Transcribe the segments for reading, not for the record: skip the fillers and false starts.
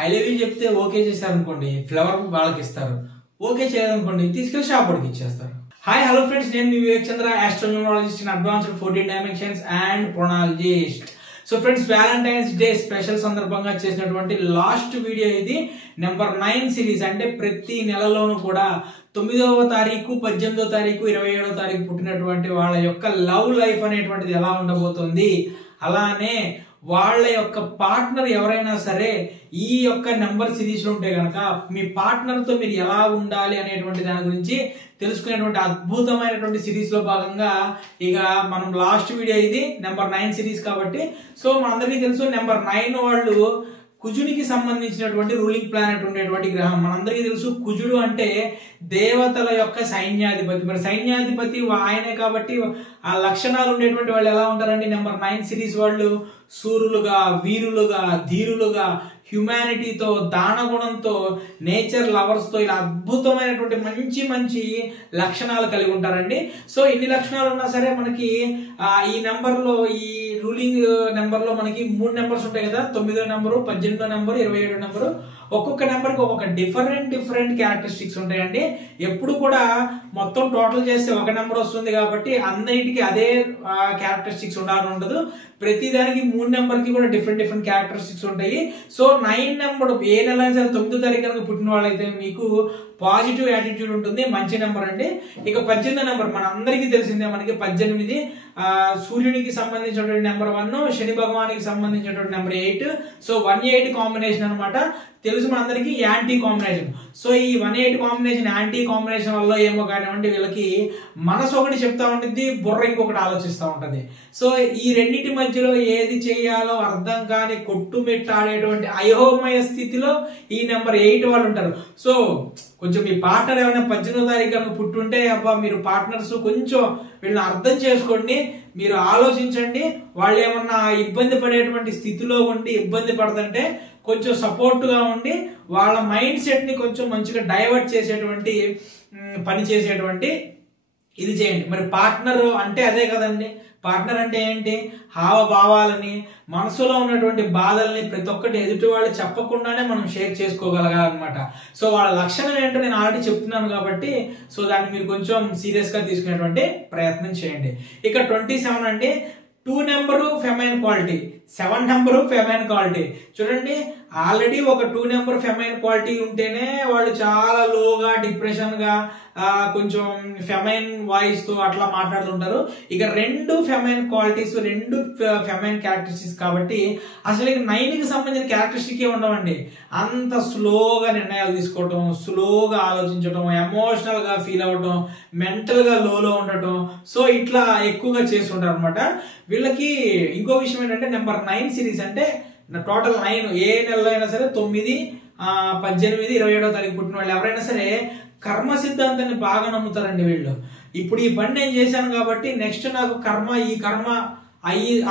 I love you చెప్తే okay చేశారనుకోండి flower వాళ్ళకి ఇస్తారు, ఓకే చేయాలనుకోండి తీసుకెళ్లి షాప్ వాడికి ఇచ్చేస్తారు. హాయ్ హలో ఫ్రెండ్స్, నేను మీ Vivek Chandra, astronumerologist in advanced 14 dimensions and phrenologist. So friends, Valentine's day special సందర్భంగా చేసినటువంటి లాస్ట్ వీడియో ఇది. Number 9 series. అంటే ప్రతి నెలలోనూ కూడా 9వ తారీఖు, 18వ తారీఖు, 27వ తారీఖు పుట్టినటువంటి వాళ్ళ యొక్క లవ్ లైఫ్ అనేటువంటిది ఎలా ఉండబోతుంది, అలానే వాళ్ళ యొక్క పార్ట్నర్ ఎవరైనా సరే ఈ యొక్క నెంబర్ సిరీస్ లో ఉంటే గనక మీ పార్ట్నర్ తో మీరు ఎలా ఉండాలి అనేటువంటి దాని గురించి తెలుసుకునేటువంటి అద్భుతమైనటువంటి సిరీస్ లో భాగంగా ఇక మనం లాస్ట్ వీడియో ఇది నెంబర్ 9 సిరీస్ కాబట్టి. సో మనందరికీ తెలుసు నెంబర్ 9 వాళ్ళు కుజునికి సంబంధించినటువంటి రూలింగ్ ప్లానెట్ ఉండేటువంటి గ్రహం. మనందరికీ తెలుసు కుజుడు అంటే దేవతల యొక్క సైన్యాధిపతి. మరి సైన్యాధిపతి ఆయనే కాబట్టి ఆ లక్షణాలు ఉండేటువంటి వాళ్ళు ఎలా ఉంటారండి? నెంబర్ 9 సిరీస్ వాళ్ళు సూరులుగా, వీరులుగా, ధీరులుగా, హ్యుమానిటీతో, దానగుణంతో, నేచర్ లవర్స్ తో ఇలా అద్భుతమైనటువంటి మంచి మంచి లక్షణాలు కలిగి ఉంటారండి. సో ఇన్ని లక్షణాలు ఉన్నా సరే మనకి ఈ నెంబర్ లో, ఈ రూలింగ్ నెంబర్ లో మనకి 3 నెంబర్స్ ఉంటాయి కదా. 9వ నెంబరు, 18వ నెంబరు, 27వ నెంబరు. ఒక్కొక్క నెంబర్ కి ఒక్కొక్క డిఫరెంట్ క్యారెక్టరిస్టిక్స్ ఉంటాయండి. ఎప్పుడు కూడా మొత్తం టోటల్ చేస్తే ఒక నెంబర్ వస్తుంది కాబట్టి అందరికి అదే క్యారెక్టరిస్టిక్స్ ఉండాలని ఉండదు. ప్రతి దానికి 3 నెంబర్ కి కూడా డిఫరెంట్ క్యారెక్టరిస్టిక్స్ ఉంటాయి. సో 9 నెంబర్ ఏ నెల సరే 9వ తారీఖు పుట్టిన వాళ్ళైతే మీకు పాజిటివ్ యాటిట్యూడ్ ఉంటుంది, మంచి నెంబర్ అండి. ఇక 18వ నెంబర్ మనందరికీ తెలిసిందే, మనకి 18 సూర్యునికి సంబంధించినటువంటి నెంబర్ 1, శని భగవానికి సంబంధించినటువంటి నెంబర్ 8. సో 1-8 కాంబినేషన్ అనమాట. తెలుసు మనందరికి యాంటీ కాంబినేషన్. సో ఈ 1-8 కాంబినేషన్, యాంటీ కాంబినేషన్ వల్ల ఏమో కానివ్వండి వీళ్ళకి మనసు ఒకటి చెప్తా ఉంటుంది, బుర్ర ఇంకొకటి ఆలోచిస్తూ ఉంటది. సో ఈ రెండింటి మధ్యలో ఏది చేయాలో అర్థం కాని కొట్టుమిట్టాడేటువంటి అయోమయ స్థితిలో ఈ నెంబర్ 8 వాళ్ళు ఉంటారు. సో కొంచెం మీ పార్ట్నర్ ఏమైనా 18వ తారీఖు కనుక పుట్టుంటే అబ్బా మీరు పార్ట్నర్స్ కొంచెం వీళ్ళని అర్థం చేసుకోండి, మీరు ఆలోచించండి. వాళ్ళు ఏమన్నా ఇబ్బంది పడేటువంటి స్థితిలో ఉండి ఇబ్బంది పడుతుంటే కొంచెం సపోర్ట్ గా ఉండి వాళ్ళ మైండ్ సెట్ ని కొంచెం మంచిగా డైవర్ట్ చేసేటువంటి పని చేసేటువంటి ఇది చేయండి. మరి పార్ట్నర్ అంటే అదే కదండి. పార్ట్నర్ అంటే ఏంటి? హావభావాలని, మనసులో ఉన్నటువంటి బాధల్ని ప్రతి ఒక్కటి ఎదుటి వాళ్ళు చెప్పకుండానే మనం షేర్ చేసుకోగలగాలన్నమాట. సో వాళ్ళ లక్షణం ఏంటో నేను ఆల్రెడీ చెప్తున్నాను కాబట్టి సో దాన్ని మీరు కొంచెం సీరియస్ గా తీసుకునేటువంటి ప్రయత్నం చేయండి. ఇక 27 అండి. 2 number famine quality, 7 number famine quality. చూడండి, ఆల్రెడీ ఒక 2 నెంబర్ ఫెమైన్ క్వాలిటీ ఉంటేనే వాళ్ళు చాలా లోగా, డిప్రెషన్ గా, కొంచెం ఫెమైన్ వాయిస్ తో అట్లా మాట్లాడుతుంటారు. ఇక 2 ఫెమైన్ క్వాలిటీస్, 2 ఫెమైన్ క్యారెక్టరిస్టిక్స్ కాబట్టి అసలు ఇక 9 కి సంబంధించిన క్యారెక్టరిస్టిక్ ఉండవండి. అంత స్లోగా నిర్ణయాలు తీసుకోవటం, స్లోగా ఆలోచించడం, ఎమోషనల్ గా ఫీల్ అవ్వటం, మెంటల్ గా లోలో ఉండటం, సో ఇట్లా ఎక్కువగా చేస్తుంటారు అనమాట. వీళ్ళకి ఇంకో విషయం ఏంటంటే నెంబర్ 9 సిరీస్ అంటే టోటల్ 9 ఏ నెలలో అయినా సరే 9, 18, 27వ తారీఖు పుట్టిన వాళ్ళు ఎవరైనా సరే కర్మ సిద్ధాంతాన్ని బాగా నమ్ముతారండి వీళ్ళు. ఇప్పుడు ఈ పని నేను చేశాను కాబట్టి నెక్స్ట్ నాకు ఈ కర్మ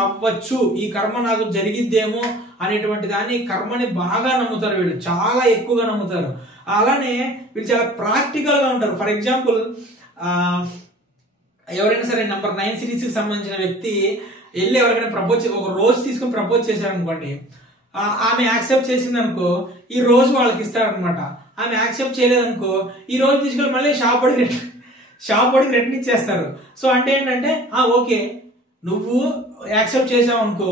అవ్వచ్చు, ఈ కర్మ నాకు జరిగిద్దేమో అనేటువంటి దాన్ని, కర్మని బాగా నమ్ముతారు వీళ్ళు, చాలా ఎక్కువగా నమ్ముతారు. అలానే వీళ్ళు చాలా ప్రాక్టికల్ గా ఉంటారు. ఫర్ ఎగ్జాంపుల్ ఎవరైనా సరే నెంబర్ 9 సిరీస్ కి సంబంధించిన వ్యక్తి వెళ్ళి ఎవరికైనా ఒక రోజు తీసుకుని ప్రపోజ్ చేశారనుకోండి, ఆమె యాక్సెప్ట్ చేసింది అనుకో ఈ రోజు వాళ్ళకి ఇస్తారనమాట. ఆమె యాక్సెప్ట్ చేయలేదనుకో ఈ రోజు తీసుకెళ్ళి మళ్ళీ షాప్ వాడికి రిటర్న్ ఇచ్చేస్తారు. సో అంటే ఏంటంటే ఓకే నువ్వు యాక్సెప్ట్ చేసావు అనుకో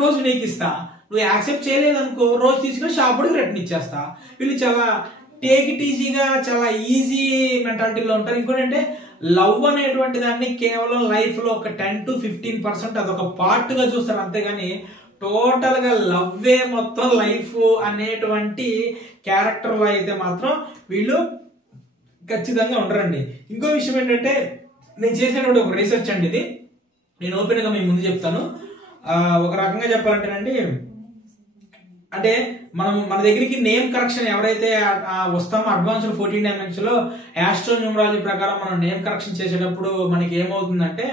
రోజు నీకు ఇస్తా, నువ్వు యాక్సెప్ట్ చేయలేదనుకో రోజు తీసుకెళ్ళి షాప్ వాడికి రిటర్న్ ఇచ్చేస్తా. వీళ్ళు చాలా టేక్ ఇట్ ఈజీగా, చాలా ఈజీ మెంటాలిటీలో ఉంటారు. ఇంకోటి అంటే లవ్ అనేటువంటి దాన్ని కేవలం లైఫ్ లో ఒక 10-15% అదొక పార్ట్ గా చూస్తారు, అంతేగాని టోటల్ గా లవ్వే మొత్తం లైఫ్ అనేటువంటి క్యారెక్టర్ లో అయితే మాత్రం వీళ్ళు ఖచ్చితంగా ఉండరండి. ఇంకో విషయం ఏంటంటే నేను చేసినటువంటి ఒక రీసెర్చ్ అండి ఇది, నేను ఓపెన్ గా మీ ముందు చెప్తాను. ఒక రకంగా చెప్పాలంటేనండి, అంటే మన దగ్గరికి నేమ్ కరెక్షన్ ఎవరైతే వస్తామో అడ్వాన్స్డ్ 14 డైమెన్షన్ లో ఆస్ట్రోన్యూమరాలజీ ప్రకారం మనం నేమ్ కరెక్షన్ చేసేటప్పుడు మనకి ఏమవుతుందంటే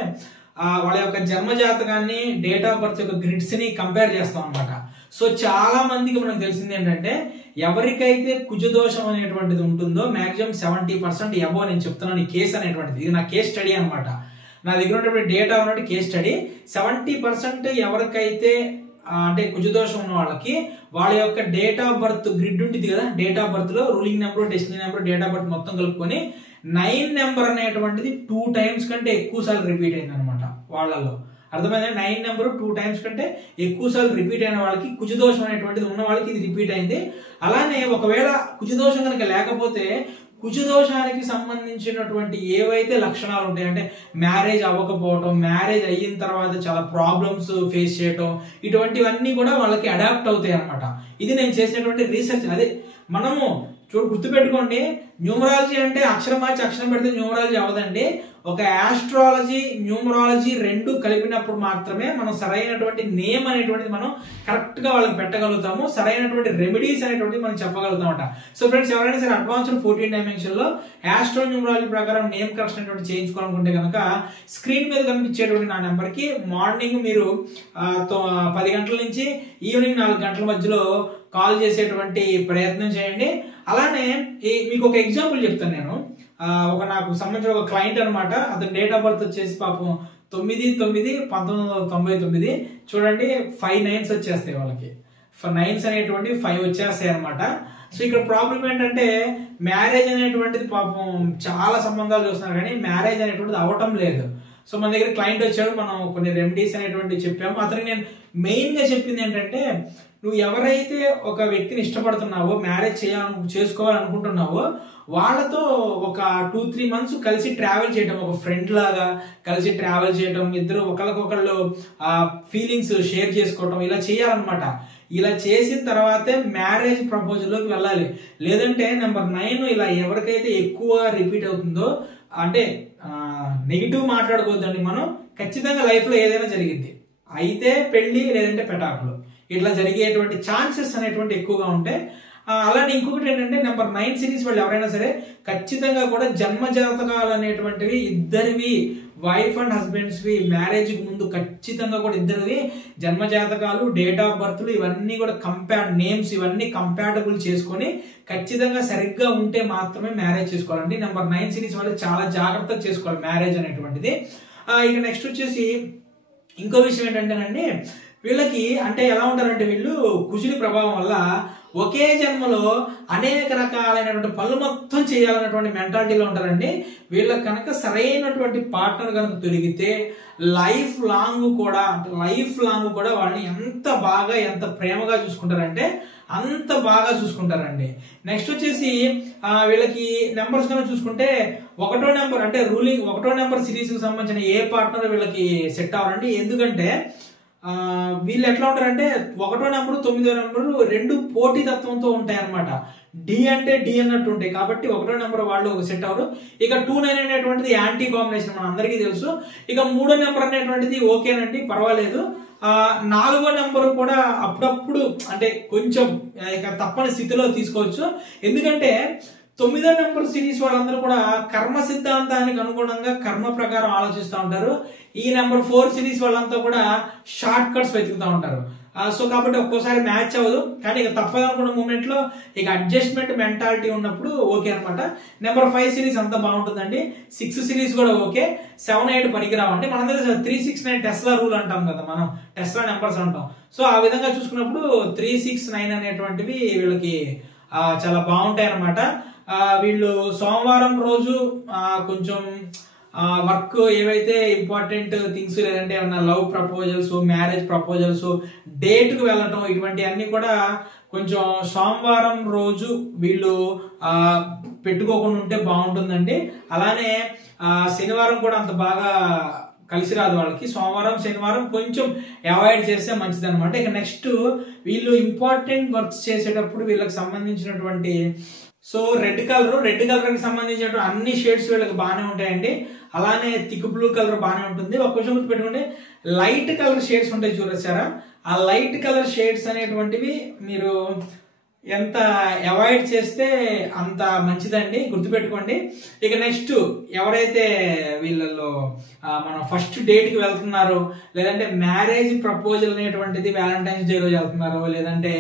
వాళ్ళ యొక్క జన్మ జాతకాన్ని, డేట్ ఆఫ్ బర్త్ యొక్క గ్రిడ్స్ ని కంపేర్ చేస్తాం అనమాట. సో చాలా మందికి మనకు తెలిసింది ఏంటంటే ఎవరికైతే కుజదోషం అనేటువంటిది ఉంటుందో మాక్సిమం 70% అబోవ్, నేను చెప్తున్నాను ఈ కేసు అనేటువంటిది, ఇది నా కేస్ స్టడీ అనమాట. నా దగ్గర ఉన్నటువంటి డేటా ఉన్నటువంటి కేస్ స్టడీ. 70% ఎవరికైతే అంటే కుజదోషం ఉన్న వాళ్ళకి వాళ్ళ యొక్క డేట్ ఆఫ్ బర్త్ గ్రిడ్ ఉంటుంది కదా, డేట్ ఆఫ్ బర్త్ లో ruling number, destiny number, date of birth మొత్తం కలుపుకొని 9 నెంబర్ అనేటువంటిది 2 టైమ్స్ కంటే ఎక్కువ సార్లు రిపీట్ అయింది అనమాట వాళ్ళలో. అర్థమైందా? 9 నెంబర్ 2 టైమ్స్ కంటే ఎక్కువ సార్లు రిపీట్ అయిన వాళ్ళకి కుజదోషం అనేటువంటిది ఉన్న వాళ్ళకి ఇది రిపీట్ అయింది. అలానే ఒకవేళ కుజదోషం కనుక లేకపోతే కుజదోషానికి సంబంధించినటువంటి ఏవైతే లక్షణాలు ఉంటాయి, అంటే మ్యారేజ్ అవ్వకపోవటం, మ్యారేజ్ అయిన తర్వాత చాలా ప్రాబ్లమ్స్ ఫేస్ చేయటం, ఇటువంటివన్నీ కూడా వాళ్ళకి అడాప్ట్ అవుతాయి అనమాట. ఇది నేను చేసినటువంటి రీసెర్చ్. అదే మనము గుర్తుపెట్టుకోండి, న్యూమరాలజీ అంటే అక్షరం మార్చి అక్షరం పెడితే న్యూమరాలజీ అవ్వదండి. ఒక ఆస్ట్రాలజీ, న్యూమరాలజీ రెండు కలిపినప్పుడు మాత్రమే మనం సరైనటువంటి నేమ్ అనేటువంటిది మనం కరెక్ట్ గా వాళ్ళకి పెట్టగలుగుతాము, సరైనటువంటి రెమెడీస్ అనేటువంటిది మనం చెప్పగలుగుతాం అంట. సో ఫ్రెండ్స్, ఎవరైనా సరే అడ్వాన్స్డ్ 14 డైమెన్షన్ లో ఆస్ట్రో న్యూమరాలజీ ప్రకారం నేమ్ కరెక్షన్ అనేటువంటి చేయించుకోవాలనుకుంటే కనుక స్క్రీన్ మీద కనిపించేటువంటి నా నెంబర్ కి మార్నింగ్ మీరు 10 గంటల నుంచి ఈవినింగ్ 4 గంటల మధ్యలో కాల్ చేసేటువంటి ప్రయత్నం చేయండి. అలానే మీకు ఒక ఎగ్జాంపుల్ చెప్తాను నేను. నాకు సంబంధించిన ఒక క్లయింట్ అనమాట, అతని డేట్ ఆఫ్ బర్త్ వచ్చేసి పాపం 9/9/1999. చూడండి, 5 9s వచ్చేస్తాయి వాళ్ళకి. 9s అనేటువంటి 5 వచ్చేస్తాయి అనమాట. సో ఇక్కడ ప్రాబ్లం ఏంటంటే మ్యారేజ్ అనేటువంటిది పాపం చాలా సంబంధాలు చూస్తున్నారు కానీ మ్యారేజ్ అనేటువంటిది అవటం లేదు. సో మన దగ్గర క్లయింట్ వచ్చాడు, మనం కొన్ని రెమెడీస్ అనేటువంటి చెప్పాము. అతనికి నేను మెయిన్ గా చెప్పింది ఏంటంటే, నువ్వు ఎవరైతే ఒక వ్యక్తిని ఇష్టపడుతున్నావో, మ్యారేజ్ చేసుకోవాలనుకుంటున్నావో వాళ్ళతో ఒక 2-3 months కలిసి ట్రావెల్ చేయటం, ఒక ఫ్రెండ్ లాగా కలిసి ట్రావెల్ చేయటం, ఇద్దరు ఒకరికొకళ్ళు ఫీలింగ్స్ షేర్ చేసుకోవటం, ఇలా చేయాలన్నమాట. ఇలా చేసిన తర్వాతే మ్యారేజ్ ప్రపోజల్ లోకి వెళ్ళాలి. లేదంటే నెంబర్ 9 ఇలా ఎవరికైతే ఎక్కువ రిపీట్ అవుతుందో, అంటే నెగిటివ్ మాట్లాడుకోవద్దండి మనం, ఖచ్చితంగా లైఫ్ లో ఏదైనా జరిగింది, అయితే పెళ్లి లేదంటే పెటాకులు, ఇట్లా జరిగేటువంటి ఛాన్సెస్ అనేటువంటి ఎక్కువగా ఉంటాయి. అలానే ఇంకొకటి ఏంటంటే నెంబర్ 9 సిరీస్ వాళ్ళు ఎవరైనా సరే ఖచ్చితంగా కూడా జన్మ జాతకాలు అనేటువంటివి ఇద్దరివి, వైఫ్ అండ్ హస్బెండ్స్ వి, మ్యారేజ్ కి ముందు ఖచ్చితంగా కూడా ఇద్దరివి జన్మ జాతకాలు, డేట్ ఆఫ్ బర్త్లు ఇవన్నీ కూడా నేమ్స్ ఇవన్నీ కంపాటబుల్ చేసుకొని ఖచ్చితంగా సరిగ్గా ఉంటే మాత్రమే మ్యారేజ్ చేసుకోవాలండి. నెంబర్ 9 సిరీస్ వాళ్ళు చాలా జాగ్రత్తగా చేసుకోవాలి మ్యారేజ్ అనేటువంటిది. ఇక నెక్స్ట్ వచ్చేసి ఇంకో విషయం ఏంటంటేనండి, వీళ్ళకి అంటే ఎలా ఉంటారంటే, వీళ్ళు కుజుని ప్రభావం వల్ల ఒకే జన్మలో అనేక రకాలైనటువంటి పనులు మొత్తం చేయాలన్నటువంటి మెంటాలిటీలో ఉంటారండి. వీళ్ళకి కనుక సరైనటువంటి పార్ట్నర్ కనుక దొరికితే లైఫ్ లాంగ్ కూడా వాళ్ళని ఎంత బాగా ఎంత ప్రేమగా చూసుకుంటారంటే అంత బాగా చూసుకుంటారండి. నెక్స్ట్ వచ్చేసి వీళ్ళకి నెంబర్స్ కనుక చూసుకుంటే 1వ నెంబర్ అంటే రూలింగ్ 1వ నెంబర్ సిరీస్ కి సంబంధించిన ఏ పార్ట్నర్ వీళ్ళకి సెట్ అవ్వరండి. ఎందుకంటే వీళ్ళు ఎట్లా ఉంటారంటే 1వ నెంబరు 9వ నెంబరు రెండు పోటీ తత్వంతో ఉంటాయి అనమాట. డి అంటే డి అన్నట్టు ఉంటాయి కాబట్టి 1వ నెంబర్ వాళ్ళు సెట్ అవరు. ఇక 2-9 అనేటువంటిది యాంటీ కాంబినేషన్ మన అందరికీ తెలుసు. ఇక 3వ నెంబర్ అనేటువంటిది ఓకేనండి, పర్వాలేదు. 4వ నెంబర్ కూడా అప్పుడప్పుడు అంటే కొంచెం ఇక తప్పని స్థితిలో తీసుకోవచ్చు. ఎందుకంటే 9వ నెంబర్ సిరీస్ వాళ్ళందరూ కూడా కర్మ సిద్ధాంతానికి అనుగుణంగా కర్మ ప్రకారం ఆలోచిస్తూ ఉంటారు. ఈ నెంబర్ 4 సిరీస్ వాళ్ళంతా కూడా షార్ట్ కట్స్ వెతుకుతూ ఉంటారు. సో కాబట్టి ఒక్కోసారి మ్యాచ్ అవ్వదు, కానీ ఇక తప్పదనుకున్న మూమెంట్ లో ఇక అడ్జస్ట్మెంట్ మెంటాలిటీ ఉన్నప్పుడు ఓకే అనమాట. నెంబర్ 5 సిరీస్ అంతా బాగుంటుందండి. 6 సిరీస్ కూడా ఓకే. 7, 8 పనికిరావండి. మన దగ్గర 369 టెస్లా రూల్ అంటాం కదా, మనం టెస్లా నెంబర్స్ అంటాం. సో ఆ విధంగా చూసుకున్నప్పుడు 369 అనేటువంటివి వీళ్ళకి చాలా బాగుంటాయి అనమాట. వీళ్ళు సోమవారం రోజు కొంచెం వర్క్ ఏవైతే ఇంపార్టెంట్ థింగ్స్ లేదంటే ఏమన్నా love proposals, marriage proposals, date కు వెళ్ళటం, ఇటువంటి అన్ని కూడా కొంచెం సోమవారం రోజు వీళ్ళు పెట్టుకోకుండా ఉంటే బాగుంటుందండి. అలానే శనివారం కూడా అంత బాగా కలిసి రాదు వాళ్ళకి. సోమవారం శనివారం కొంచెం అవాయిడ్ చేస్తే మంచిది అనమాట. ఇక నెక్స్ట్ వీళ్ళు ఇంపార్టెంట్ వర్క్స్ చేసేటప్పుడు వీళ్ళకి సంబంధించినటువంటి రెడ్ కలర్ కి సంబంధించినటువంటి అన్ని షేడ్స్ వీళ్ళకి బాగానే ఉంటాయండి. అలానే థిక్ బ్లూ కలర్ బాగానే ఉంటుంది. ఒక విషయం గుర్తుపెట్టుకుంటే లైట్ కలర్ షేడ్స్ ఉంటాయి చూసారా, ఆ లైట్ కలర్ షేడ్స్ అనేటువంటివి మీరు ఎంత అవాయిడ్ చేస్తే అంత మంచిదండి, గుర్తుపెట్టుకోండి. ఇక నెక్స్ట్ ఎవరైతే వీళ్ళలో మనం ఫస్ట్ డేట్ కి వెళ్తున్నారో, లేదంటే మ్యారేజ్ ప్రపోజల్ అనేటువంటిది వ్యాలంటైన్స్ డే రోజు వెళ్తున్నారో, లేదంటే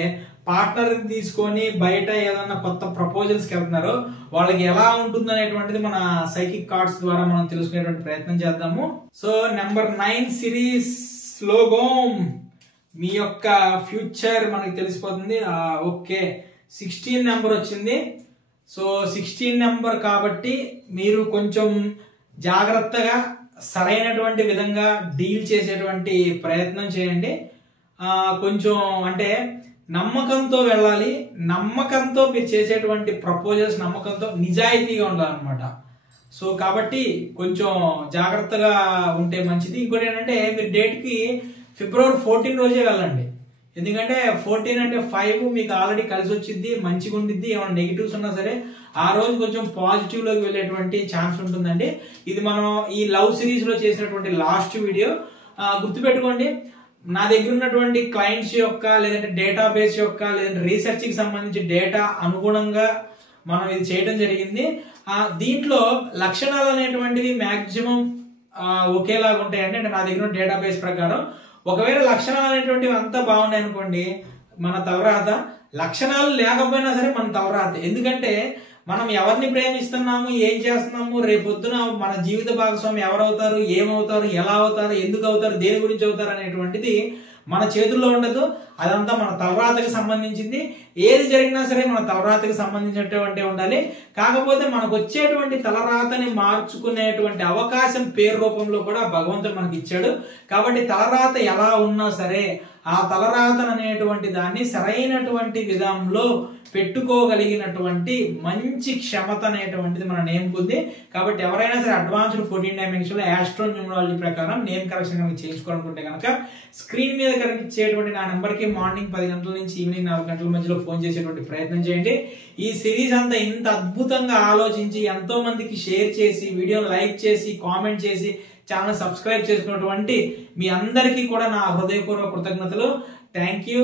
పార్ట్నర్ తీసుకొని బయట ఏదన్నా కొత్త ప్రపోజల్స్ కి వెళ్తున్నారో వాళ్ళకి ఎలా ఉంటుంది అనేటువంటిది మన సైకిక్ కార్డ్స్ ద్వారా మనం తెలుసుకునేటువంటి ప్రయత్నం చేద్దాము. సో నెంబర్ 9 సిరీస్ లోగో మీ యొక్క ఫ్యూచర్ మనకి తెలిసిపోతుంది. ఓకే 16 నెంబర్ వచ్చింది. సో 16 నెంబర్ కాబట్టి మీరు కొంచెం జాగ్రత్తగా సరైనటువంటి విధంగా డీల్ చేసేటువంటి ప్రయత్నం చేయండి. కొంచెం అంటే నమ్మకంతో వెళ్ళాలి. నమ్మకంతో మీరు చేసేటువంటి ప్రపోజల్స్ నమ్మకంతో నిజాయితీగా ఉండాలన్నమాట. సో కాబట్టి కొంచెం జాగ్రత్తగా ఉంటే మంచిది. ఇంకోటి ఏంటంటే మీరు డేట్కి ఫిబ్రవరి 14 రోజే వెళ్ళండి. ఎందుకంటే 14 అంటే 5 మీకు ఆల్రెడీ కలిసి వచ్చింది, మంచిగా ఉండిద్ది. ఏమైనా నెగిటివ్స్ ఉన్నా సరే ఆ రోజు కొంచెం పాజిటివ్ లోకి వెళ్ళేటువంటి ఛాన్స్ ఉంటుందండి. ఇది మనం ఈ లవ్ సిరీస్ లో చేసినటువంటి లాస్ట్ వీడియో. గుర్తుపెట్టుకోండి, నా దగ్గర ఉన్నటువంటి క్లయింట్స్ యొక్క లేదంటే డేటాబేస్ యొక్క లేదంటే రీసెర్చ్ కి సంబంధించి డేటా అనుగుణంగా మనం ఇది చేయడం జరిగింది. దీంట్లో లక్షణాలు అనేటువంటివి మాక్సిమం ఒకేలాగా ఉంటాయండి. అంటే నా దగ్గర డేటాబేస్ ప్రకారం ఒకవేళ లక్షణాలు అనేటువంటివి అంతా బాగున్నాయి అనుకోండి, మన తలరాత. లక్షణాలు లేకపోయినా సరే మన తలరాత. ఎందుకంటే మనం ఎవరిని ప్రేమిస్తున్నాము, ఏం చేస్తున్నాము, రేపొద్దున మన జీవిత భాగస్వామి ఎవరవుతారు, ఏమవుతారు, ఎలా అవుతారు, ఎందుకు అవుతారు, దేని గురించి అవుతారు అనేటువంటిది మన చేతుల్లో ఉండదు. అదంతా మన తలరాతకి సంబంధించింది. ఏది జరిగినా సరే మన తలరాతకి సంబంధించినటువంటి ఉండాలి. కాకపోతే మనకు వచ్చేటువంటి తలరాతని మార్చుకునేటువంటి అవకాశం పేరు రూపంలో కూడా భగవంతుడు మనకి ఇచ్చాడు. కాబట్టి తలరాత ఎలా ఉన్నా సరే ఆ తలరాతను అనేటువంటి దాన్ని సరైనటువంటి విధంలో పెట్టుకోగలిగినటువంటి మంచి క్షమత అనేటువంటిది మన నేమ్కి ఉంది. కాబట్టి ఎవరైనా సరే అడ్వాన్స్డ్ 14 డైమెన్షన్ లో ఆస్ట్రో న్యూమరాలజీ ప్రకారం నేమ్ కరెక్షన్ కనుక చేసుకోవాలనుకుంటే కనుక స్క్రీన్ మీద కనిపించేటువంటి నా నెంబర్ కి మార్నింగ్ 10 గంటల నుంచి ఈవినింగ్ 4 గంటల మధ్యలో ఫోన్ చేసేటువంటి ప్రయత్నం చేయండి. ఈ సిరీస్ అంతా ఇంత అద్భుతంగా ఆలోచించి ఎంతో మందికి షేర్ చేసి వీడియోని లైక్ చేసి కామెంట్ చేసి ఛానల్ సబ్స్క్రైబ్ చేసుకున్నటువంటి మీ అందరికీ కూడా నా హృదయపూర్వక కృతజ్ఞతలు. Thank you.